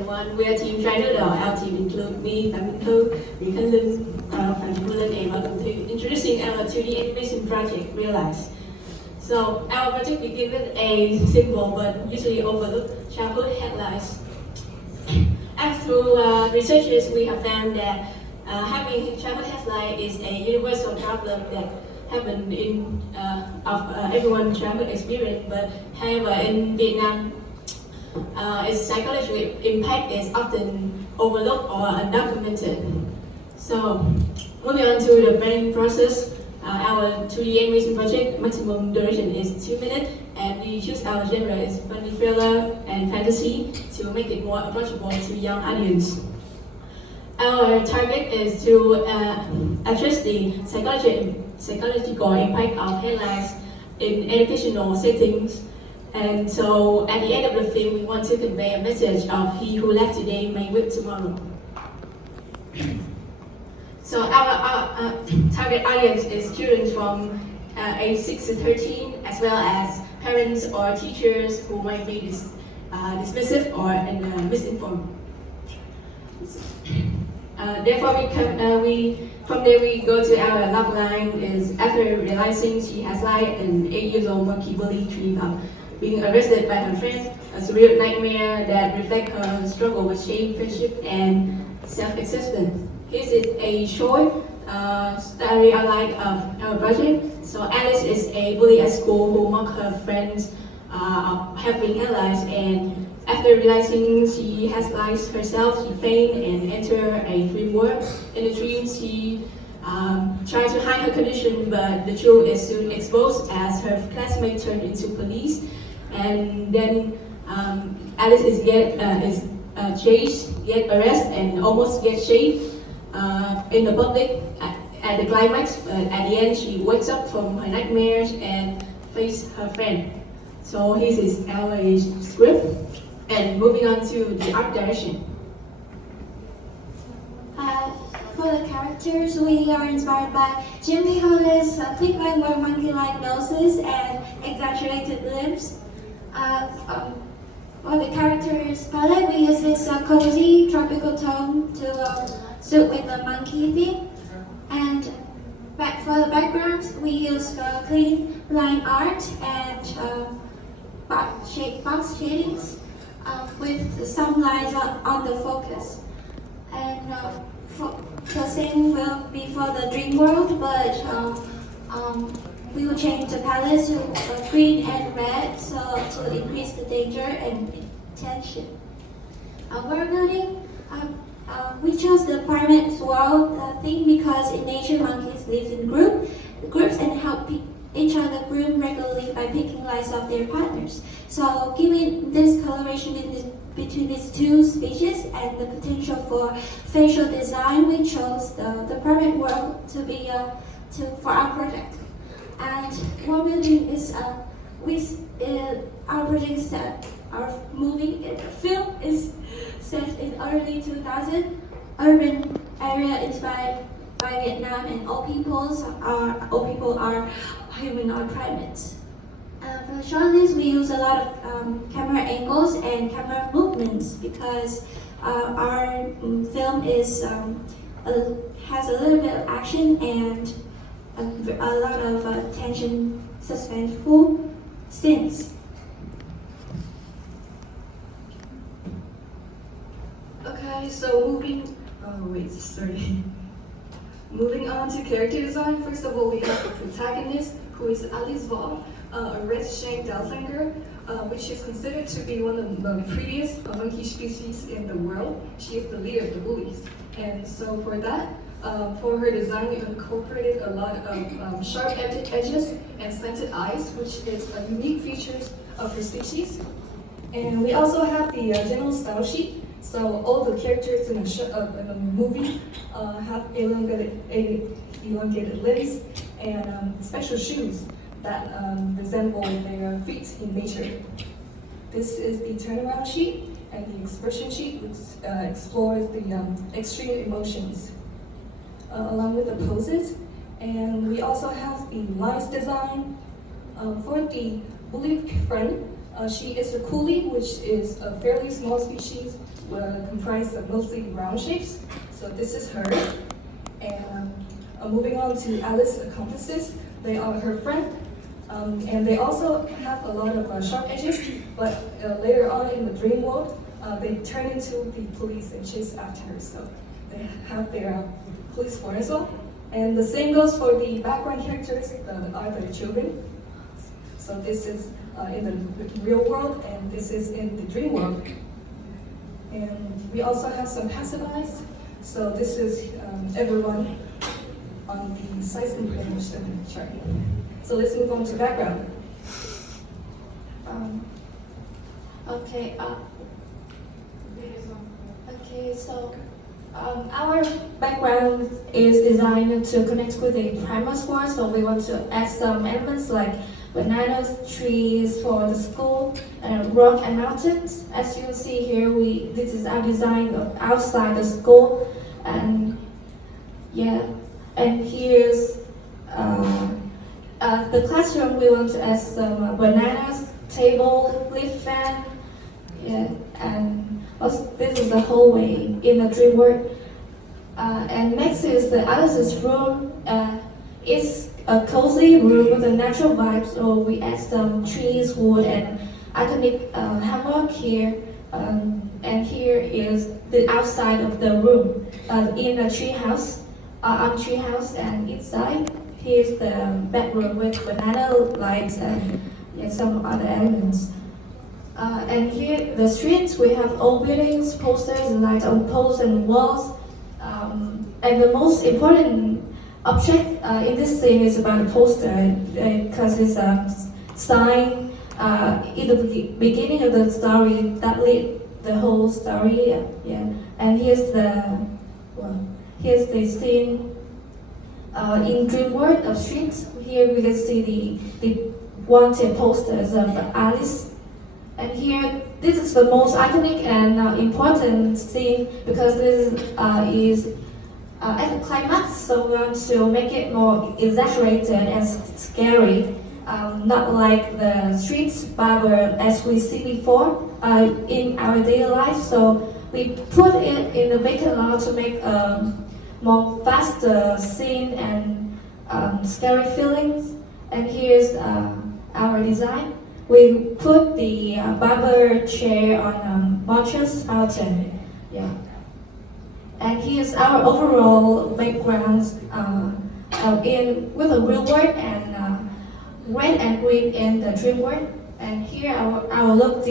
everyone. We are Team Trinoodle. Our team includes me, Phạm Minh Thư, Lý Khánh Linh, Phạm Thị Phương Linh, and welcome to introducing our 2D animation project, A LICE. So our project begins with a simple but usually overlooked childhood headlice. As through researchers, we have found that having childhood headlice is a universal problem that happens in everyone's childhood experience. But however, in Vietnam, its psychological impact is often overlooked or undocumented. So, moving on to the planning process, our 2D animation project maximum duration is 2 minutes, and we choose our genre is funny thriller and fantasy to make it more approachable to young audience. Our target is to address the psychological impact of headlights in educational settings. And so, at the end of the film, we want to convey a message of he who left today may whip tomorrow. So our target audience is children from age 6 to 13, as well as parents or teachers who might be dismissive or misinformed. Therefore, from there we go to our love line. Is after realizing she has lied, an 8-year-old monkey bully Trinoodle being arrested by her friend, a surreal nightmare that reflects her struggle with shame, friendship, and self-acceptance. This is a short story outline of our project. So Alice is a bully at school who mocks her friends having headlights, and after realizing she has lies herself, she faints and enters a dream world. In the dream, she tries to hide her condition, but the truth is soon exposed as her classmates turn into police. And then Alice is chased, get arrested, and almost get shaved in the public at the climax. But at the end, she wakes up from her nightmares and faces her friend. So this is our script. And moving on to the art direction. For the characters, we are inspired by Jimmy Hollis' clip-like or monkey-like noses and exaggerated lips. For the characters palette, we use this cozy tropical tone to suit with the monkey theme. And for the backgrounds, we use clean line art and box shadings with some lines on the focus. And the same will be for the dream world, but we will change the palette to green and red to increase the danger and tension. World building, we chose the primate's world theme because in nature monkeys live in groups and help each other groom regularly by picking lives of their partners. So given this coloration between these two species and the potential for facial design, we chose the primate world to be for our project. And world building is our project our film is set in early 2000 urban area inspired by Vietnam, and all people are humanoid primates. For the short list, we use a lot of camera angles and camera movements because our film is has a little bit of action and a lot of tension, suspenseful scenes. Okay, so moving on to character design. First of all, we have the protagonist, who is Alice Vaughn, a red-shank downsinger, which is considered to be one of the prettiest monkey species in the world. She is the leader of the bullies. And so for that, for her design, we incorporated a lot of sharp edges and slanted eyes, which is a unique feature of her species. And we also have the general style sheet. So all the characters in the movie have elongated limbs and special shoes that resemble their feet in nature. This is the turnaround sheet and the expression sheet, which explores the extreme emotions along with the poses. And we also have the lines design. For the bully friend, She is a coolie, which is a fairly small species comprised of mostly round shapes. So this is her. And moving on to Alice accomplices, they are her friend. And they also have a lot of sharp edges, but later on in the dream world, they turn into the police and chase after her. So they have their police form as well. And the same goes for the background characters, the children. So this is in the real world, and this is in the dream world. And we also have some passerbys. So this is everyone on the size components of the chart. So let's move on to background. Okay. So our background is designed to connect with the Primus world. So we want to add some elements like bananas, trees for the school, and rock and mountains. As you see here, this is our design of outside the school, and yeah, and here's the classroom. We want to add some bananas, table, leaf fan, yeah, and also this is the hallway in the dream world. And next is the Alice's room. It's a cozy room with a natural vibe, so we add some trees, wood, and iconic hammock here. And here is the outside of the room in a tree house, and inside here's the bedroom with banana lights and some other elements. And here the streets, we have old buildings, posters, and lights on poles and walls. And the most important object in this scene is about the poster, because it's a sign in the beginning of the story that lead the whole story. Yeah. And here's the scene in dream world of streets. Here we can see the wanted posters of Alice. And here, this is the most iconic and important scene because this is at the climax, so we want to make it more exaggerated and scary, not like the streets barber as we see before in our daily life. So we put it in the vacant lot to make a more faster scene and scary feelings. And here's our design. We put the barber chair on Montrose Mountain. Yeah. And here's our overall background with a real world and red and green in the dream world. And here our look.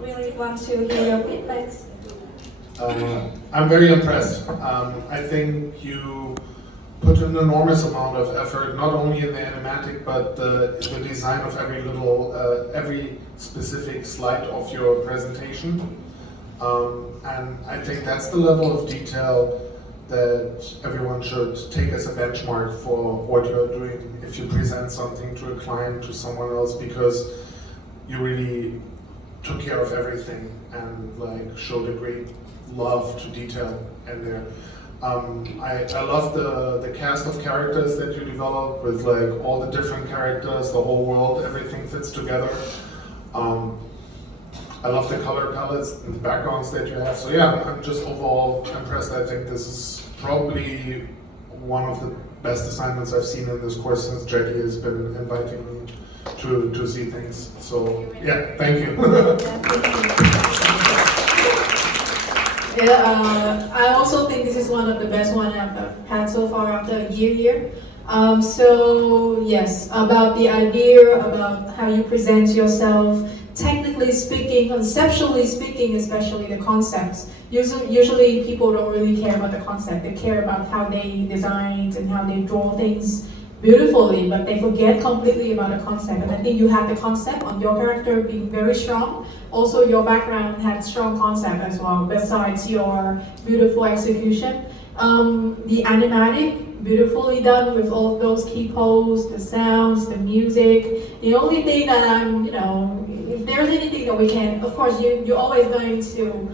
we really want to hear your feedbacks. I'm very impressed. I think you put an enormous amount of effort, not only in the animatic, but the design of every specific slide of your presentation. And I think that's the level of detail that everyone should take as a benchmark for what you're doing if you present something to a client, to someone else, because you really took care of everything and like showed a great love to detail in there. I love the cast of characters that you developed with like all the different characters, the whole world, everything fits together. I love the color palettes and the backgrounds that you have. So yeah, I'm just overall impressed. I think this is probably one of the best assignments I've seen in this course since Jackie has been inviting me to see things. So yeah, thank you. Yeah, I also think this is one of the best ones I've had so far after a year here. So yes, about the idea, about how you present yourself, technically speaking, conceptually speaking, especially the concepts. Usually people don't really care about the concept. They care about how they design and how they draw things beautifully, but they forget completely about the concept. And I think you have the concept on your character being very strong. Also, your background had strong concept as well, besides your beautiful execution. The animatic, beautifully done with all those key poses, the sounds, the music. The only thing that I'm, if there's anything that we can, of course, you're always going to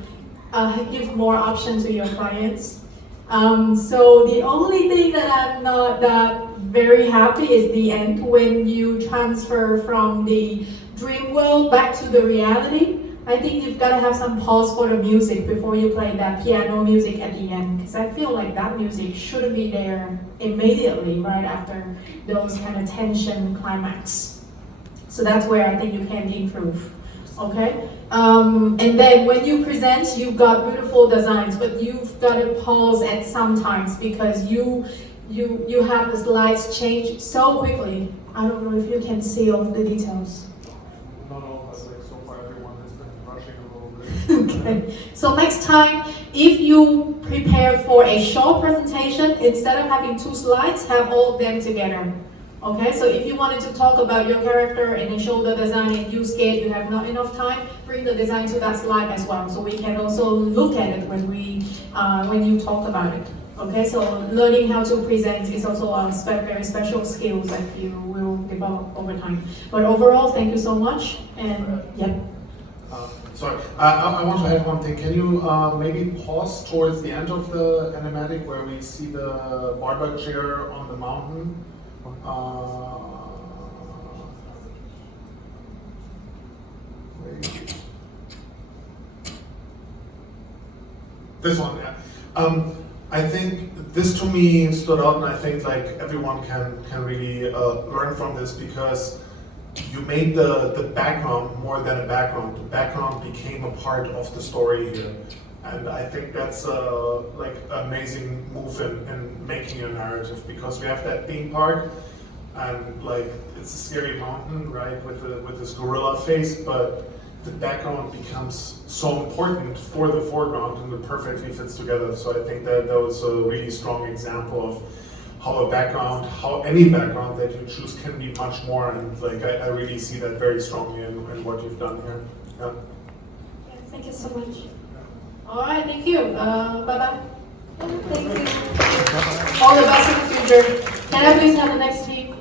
give more options to your clients. So the only thing that I'm not that very happy is the end, when you transfer from the dream world back to the reality. I think you've got to have some pause for the music before you play that piano music at the end, because I feel like that music shouldn't be there immediately right after those kind of tension climax. So that's where I think you can improve. Okay, and then when you present, you've got beautiful designs, but you've got to pause at some times because you have the slides change so quickly. I don't know if you can see all the details. No, but like so far everyone has been rushing a little bit. Okay, so next time, if you prepare for a short presentation, instead of having 2 slides, have all of them together. Okay, so if you wanted to talk about your character and then show the design and you scared you have not enough time, bring the design to that slide as well, so we can also look at it when you talk about it. Okay, so learning how to present is also a very special skill that you will develop over time. But overall, thank you so much, and yep. Sorry, I want to add one thing. Can you maybe pause towards the end of the animatic where we see the barber chair on the mountain? This one, yeah. I think this to me stood out, and I think like everyone can really learn from this, because you made the background more than a background. The background became a part of the story here. And I think that's like an amazing move in making a narrative, because we have that theme park, and like it's a scary mountain, right, with this gorilla face, but the background becomes so important for the foreground, and it perfectly fits together. So I think that was a really strong example of how any background that you choose can be much more, and like I really see that very strongly in what you've done here. Yeah. Thank you so much. All right, thank you. Bye-bye. Thank you. All the best in the future. Can I please have the next team?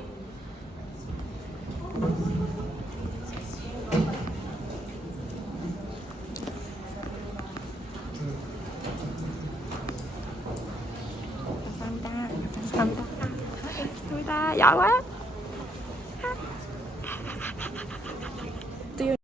Giỏi quá.